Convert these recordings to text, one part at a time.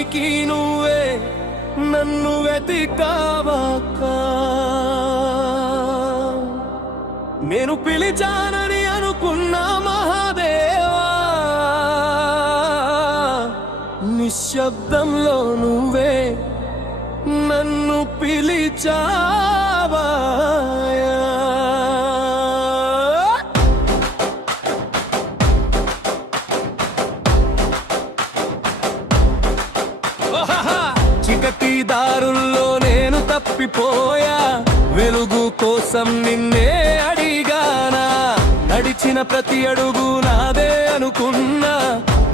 నిజానికి నువ్వే నన్ను వెతికావాక నేను పిలిచానని అనుకున్నా మహాదేవా నిశ్శబ్దంలో నువ్వే నన్ను పిలిచావా చీకటి దారుల్లో నేను తప్పిపోయా వెలుగు కోసం నిన్నే అడిగానా నడిచిన ప్రతి అడుగు నాదే అనుకున్నా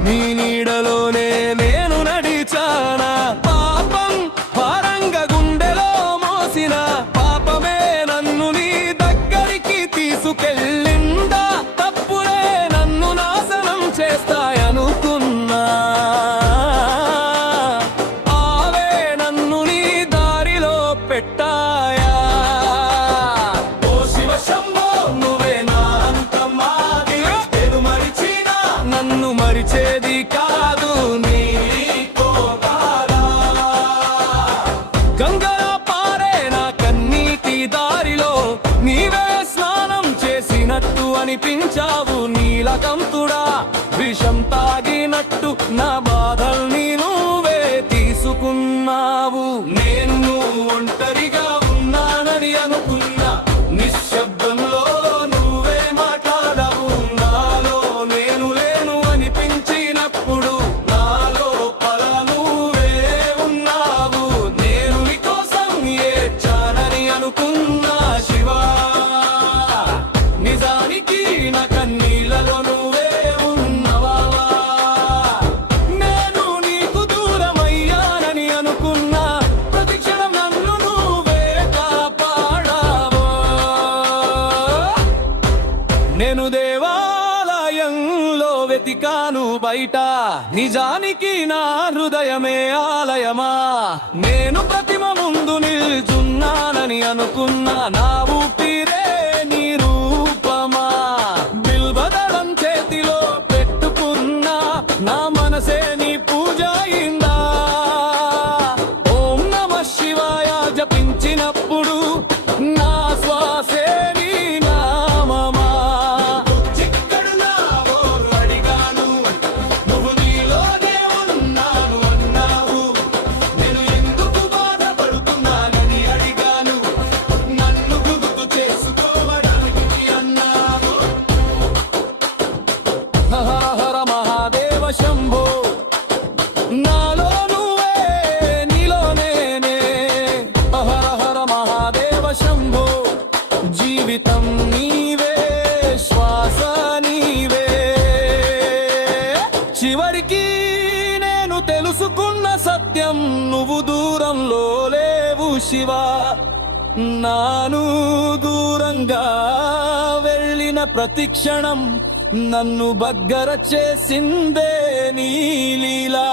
నీ నీడలోనే నేను నడిచానా పాపం భారంగా గుండెలో మోసిన పాపమే నన్ను నీ దగ్గరికి తీసుకెళ్ళిందా తప్పులే నన్ను నాశనం చేస్తాయనుకున్నా పెట్టాయా ఓ శివ శంభో నువ్వే నా అంతమాది నేను మరిచినా నన్ను మరిచేది కాదు నీ కోపాలా గంగలా పారే నా కన్నీటి దారిలో నీవే స్నానం చేసినట్టు అనిపించావు నీలకంతుడా విషం తాగినట్టు నా బాధల్ని నువ్వే తీసుకున్నావు నేను ఒంటరిగా ఉన్నానని అనుకున్నా నిశ్శబ్దంలో నువ్వే మాట్లాడావు నాలో నేను లేను అనిపించినప్పుడు నాలో పల నువ్వే ఉన్నావు నేను నీకోసం ఏడ్చానని అనుకున్నా శివా నిజానికి నా కన్నీళ్ళలో నువ్వే ఉన్నవా నేను నీకు దూరమయ్యానని అనుకున్నా ప్రతి క్షణం నన్ను నువ్వే కాపాడావో నేను దేవాలయంలో వెతికాను బయట నిజానికి నా హృదయమే ఆలయమా నేను ప్రతిమ ముందు నిల్చున్నానని అనుకున్నా నా ఊపిరే నీ రూపమా బిల్వదళం చేతిలో పెట్టుకున్నా నా మనసే నీ పూజ అయిందా ఓం నమః శివాయ జపించినప్పుడు నా శ్వాసే నీ నామమా చిక్కడు నావో అడిగాను నువ్వు నీలోనే ఉన్నాను అన్నావు నేను ఎందుకు బాధపడుతున్నానని అడిగాను నన్ను గుర్తు చేసుకోవడానికి అన్నావు హర హర మహాదేవ శంభో నాలో నువ్వే నీలో నేనే హర హర మహాదేవ శంభో జీవితం నీవే శ్వాస నీవే చివరికి నేను తెలుసుకున్న సత్యం నువ్వు దూరంలో లేవు శివా నాను దూరంగా వెళ్ళిన ప్రతి క్షణం నన్ను బగ్గర చేసిందే నీ లీలా